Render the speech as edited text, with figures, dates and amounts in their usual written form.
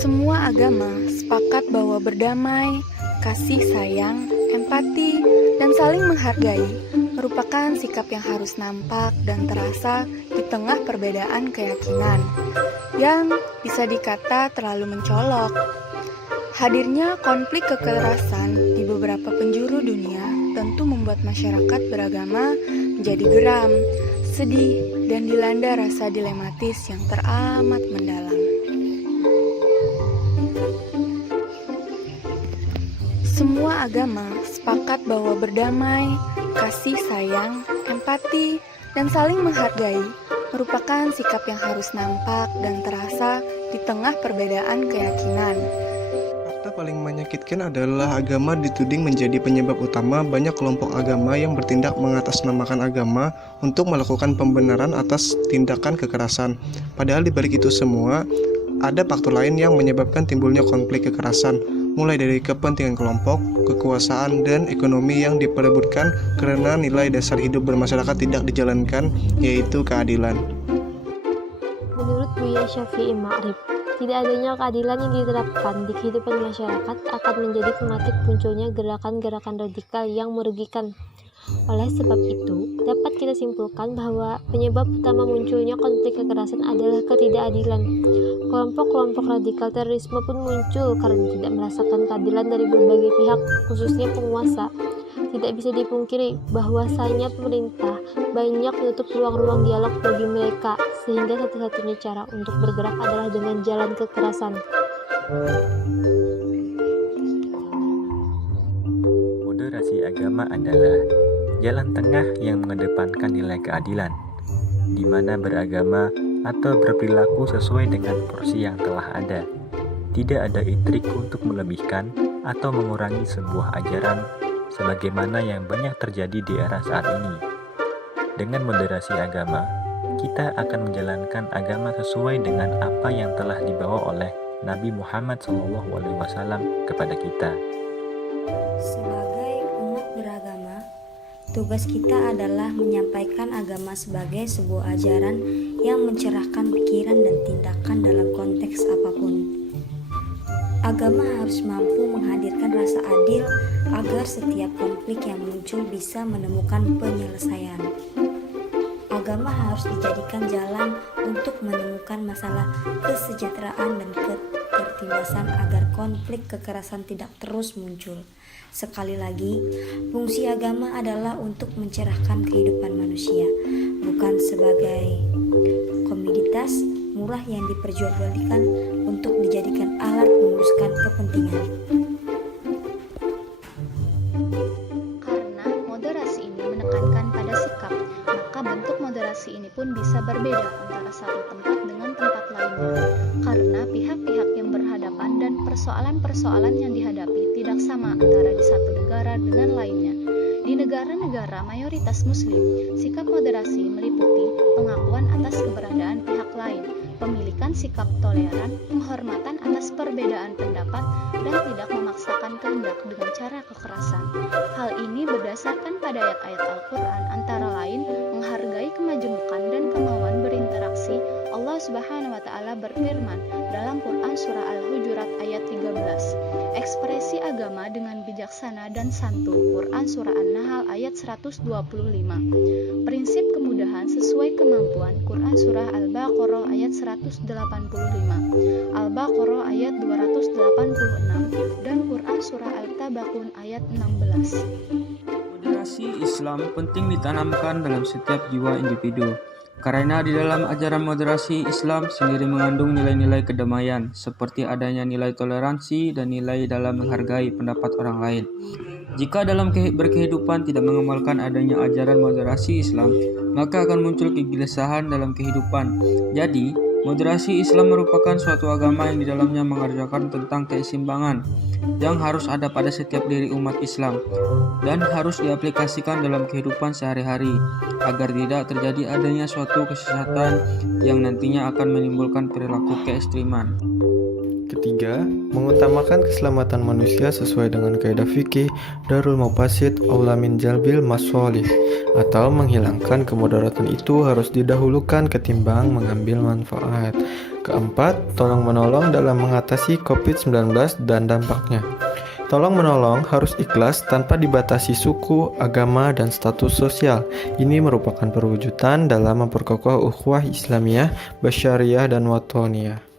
Semua agama sepakat bahwa berdamai, kasih sayang, empati, dan saling menghargai merupakan sikap yang harus nampak dan terasa di tengah perbedaan keyakinan yang bisa dikata terlalu mencolok. Hadirnya konflik kekerasan di beberapa penjuru dunia tentu membuat masyarakat beragama menjadi geram, sedih, dan dilanda rasa dilematis yang teramat mendalam. Semua agama sepakat bahwa berdamai, kasih sayang, empati, dan saling menghargai merupakan sikap yang harus nampak dan terasa di tengah perbedaan keyakinan. Fakta paling menyakitkan adalah agama dituding menjadi penyebab utama banyak kelompok agama yang bertindak mengatasnamakan agama untuk melakukan pembenaran atas tindakan kekerasan. Padahal di balik itu semua, ada faktor lain yang menyebabkan timbulnya konflik kekerasan, mulai dari kepentingan kelompok, kekuasaan, dan ekonomi yang diperebutkan karena nilai dasar hidup bermasyarakat tidak dijalankan, yaitu keadilan. Menurut Buya Syafi'i Ma'rif, tidak adanya keadilan yang diterapkan di kehidupan masyarakat akan menjadi penyakit munculnya gerakan-gerakan radikal yang merugikan. Oleh sebab itu, dapat kita simpulkan bahwa penyebab utama munculnya konflik kekerasan adalah ketidakadilan. Kelompok-kelompok radikal terorisme pun muncul karena tidak merasakan keadilan dari berbagai pihak, khususnya penguasa. Tidak bisa dipungkiri bahwasanya pemerintah banyak menutup ruang-ruang dialog bagi mereka, sehingga satu-satunya cara untuk bergerak adalah dengan jalan kekerasan. Moderasi agama adalah jalan tengah yang mengedepankan nilai keadilan, di mana beragama atau berperilaku sesuai dengan porsi yang telah ada. Tidak ada intrik untuk melebihkan atau mengurangi sebuah ajaran sebagaimana yang banyak terjadi di era saat ini. Dengan moderasi agama, kita akan menjalankan agama sesuai dengan apa yang telah dibawa oleh Nabi Muhammad SAW kepada kita. Sebagai umat beragama, tugas kita adalah menyampaikan agama sebagai sebuah ajaran yang mencerahkan pikiran dan tindakan dalam konteks apapun. Agama harus mampu menghadirkan rasa adil agar setiap konflik yang muncul bisa menemukan penyelesaian. Agama harus dijadikan jalan untuk menemukan masalah kesejahteraan dan ketertindasan agar konflik kekerasan tidak terus muncul. Sekali lagi, fungsi agama adalah untuk mencerahkan kehidupan manusia, bukan sebagai komoditas murah yang diperjualbelikan untuk dijadikan alat meluruskan kepentingan. Karena moderasi ini menekankan pada sikap, maka bentuk moderasi ini pun bisa berbeda antara satu tempat dengan tempat lainnya. Karena pihak-pihak yang berhadapan dan persoalan-persoalan yang dihadapi tidak sama antara di satu negara dengan lainnya. Di negara-negara mayoritas muslim, sikap moderasi meliputi pengakuan atas keberadaan pihak lain, pemilikan sikap toleran, penghormatan atas perbedaan pendapat, dan tidak memaksakan kehendak dengan cara kekerasan. Hal ini berdasarkan pada ayat-ayat Al-Quran, antara lain menghargai kemajemukan dan kemauan berinteraksi. Allah Subhanahu wa Ta'ala berfirman dalam Quran Surah Al-Hujurat ayat 13, ekspresi agama dengan bijaksana dan santun. Quran Surah An-Nahl ayat 125, prinsip kemudahan sesuai kemampuan. Quran Surah Al-Baqarah ayat 185, Al-Baqarah ayat 286, dan Quran Surah Al-Tabaqun ayat 16. Moderasi Islam penting ditanamkan dalam setiap jiwa individu, karena di dalam ajaran moderasi Islam sendiri mengandung nilai-nilai kedamaian, seperti adanya nilai toleransi dan nilai dalam menghargai pendapat orang lain. Jika dalam berkehidupan tidak mengamalkan adanya ajaran moderasi Islam, maka akan muncul kegelisahan dalam kehidupan. Jadi, moderasi Islam merupakan suatu agama yang di dalamnya mengajarkan tentang keseimbangan yang harus ada pada setiap diri umat Islam dan harus diaplikasikan dalam kehidupan sehari-hari agar tidak terjadi adanya suatu kesesatan yang nantinya akan menimbulkan perilaku keekstriman. Ketiga, mengutamakan keselamatan manusia sesuai dengan kaidah fikih darul mafasid aula min jalbil masolih, atau menghilangkan kemudaratan itu harus didahulukan ketimbang mengambil manfaat. Keempat, tolong menolong dalam mengatasi COVID-19 dan dampaknya. Tolong menolong harus ikhlas tanpa dibatasi suku, agama, dan status sosial. Ini merupakan perwujudan dalam memperkokoh ukhuwah Islamiyah, Basyariyah, dan Watoniyah.